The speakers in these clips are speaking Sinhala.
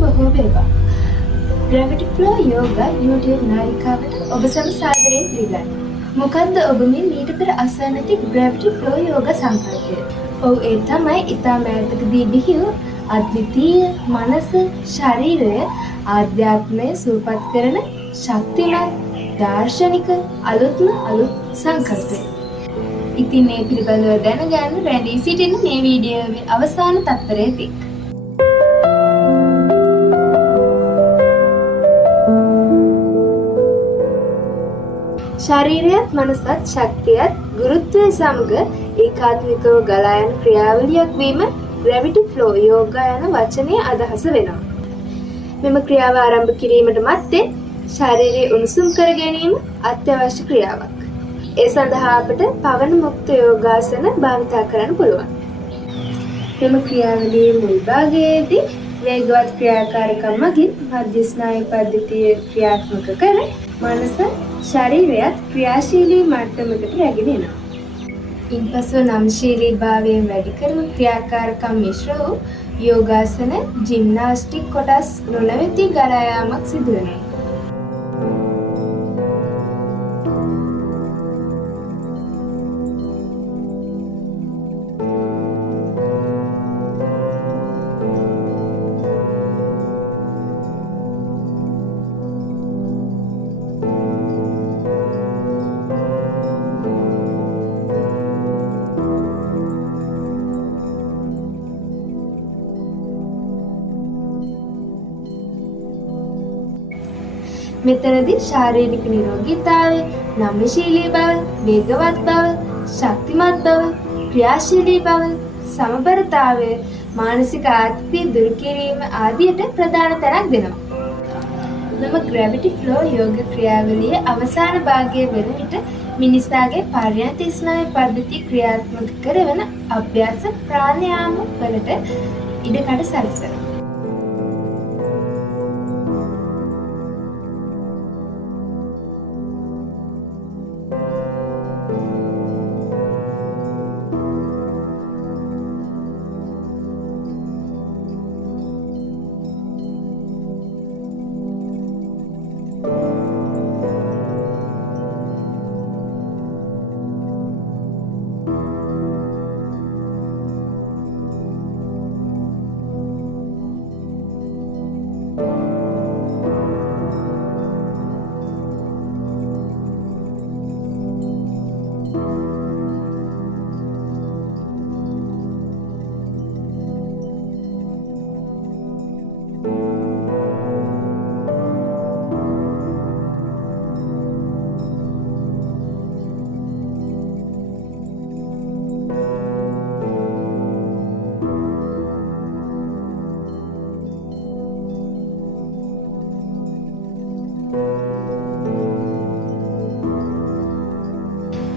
බොහෝ වේවා. Gravity Flow Yoga YouTube නාලිකාවට ඔබ සැම සාදරයෙන් පිළිගන්නවා. මොකද්ද ඔබ මේ මීට පෙර අසා නැති Gravity Flow Yoga සංකල්පය? ඔව් ඒ තමයි ඊටම ඈතකදී බිහි වූ අද්විතීය මනස, ශරීරය, ආධ්‍යාත්මය සූපපත් කරන ශක්තිමත් දාර්ශනික අලුත් සංකල්පය. ඉතින් මේ පිළිබඳව දැනගන්න රැඳී සිටින මේ වීඩියෝවේ අවසාන තත්පරයේදී ශරීරයත් මනසත් ශක්තියත් ගුරුත්වය සමග ඒකාත්මිකව ගලා යන ක්‍රියාවලියක් වීම Gravity Flow Yoga යන වචනයේ අදහස වෙනවා. මෙම ක්‍රියාව ආරම්භ කිරීමට මත්තෙන් ශරීරය උණුසුම් කර ගැනීම අත්‍යවශ්‍ය ක්‍රියාවක්. ඒ සඳහා අපට පවන මුක්ත යෝගාසන භාවිතා කරන්න පුළුවන්. මෙම ක්‍රියාවලියේ මුල් භාගයේදී වේගවත් ක්‍රියාකාරකම් මගින් මධ්‍ය ස්නායු පද්ධතිය ක්‍රියාත්මක කර මනස ශරීරයත් ක්‍රියාශීලී මට්ටමකට රැගෙන එනවා. ඉන්පසු නම්ශීලී භාවයෙන් වැඩි කරන ක්‍රියාකාරකම් මිශ්‍ර වූ යෝගාසන ජිම්නාස්ටික් කොටස් නොනවති ගලා යාමක් සිදු වෙනවා. මෙතනදී ශාරීරික නිරෝගීතාවය, නම්‍යශීලී බව, වේගවත් බව, ශක්තිමත් බව, ක්‍රියාශීලී බව, සමබරතාවය, මානසික ආතතිය දුරු කිරීම ආදියට ප්‍රධාන තැනක් දෙනවා. මෙම Gravity Flow යෝග ක්‍රියාවලියේ අවසාන භාගයේ වන විට මිනිසාගේ පර්යන්ත ස්නායු පද්ධතිය ක්‍රියාත්මක කරන අභ්‍යාස ප්‍රාණායාම වලට ඉඩකඩ සැලසෙනවා.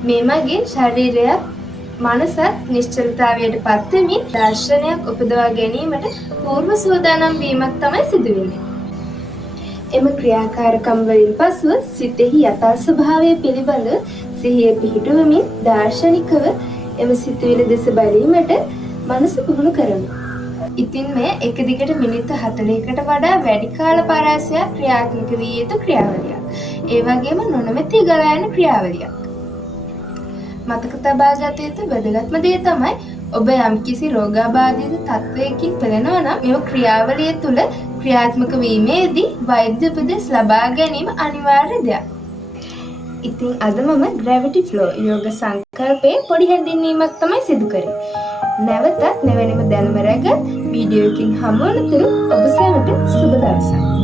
මේ මගින් ශරීරයත් මනසත් නිශ්චලතාවයට පත් වෙමින් දර්ශනයක් උපදවා ගැනීමට පූර්ව සූදානම් වීමක් තමයි සිදු වෙන්නේ. එම ක්‍රියාකාරකම් වලින් පසුව සිතෙහි යථා ස්වභාවය පිළිබඳ සිහිය පිහිටුවමින් දාර්ශනිකව එම සිතුවිලි දෙස බැලීමට මනස පුහුණු කරනවා. ඉතින් මෙය එක දිගට මිනිත්තු 40කට වඩා වැඩි කාල පරාසයක් ක්‍රියාත්මක විය යුතු ක්‍රියාවලියක්. ඒ වගේම නොනවති ගලා යන ක්‍රියාවලියක්. මතක තබා ගත යුතු වැදගත්ම දේ තමයි ඔබ යම්කිසි රෝගාබාධිත තත්වයකින් පෙළෙනවා නම් මේ ක්‍රියාවලිය තුළ ක්‍රියාත්මක වීමේදී වෛද්‍ය උපදෙස් ලබා ගැනීම අනිවාර්ය දෙයක්. ඉතින් අද මම Gravity Flow යෝග සංකල්පයේ පොඩි හැඳින්වීමක් තමයි සිදු කරේ. නැවතත් මෙවැනිම දැනුම රැගත් වීඩියෝකින් හමු වන තුරු ඔබ සැමට සුබ දවසක්.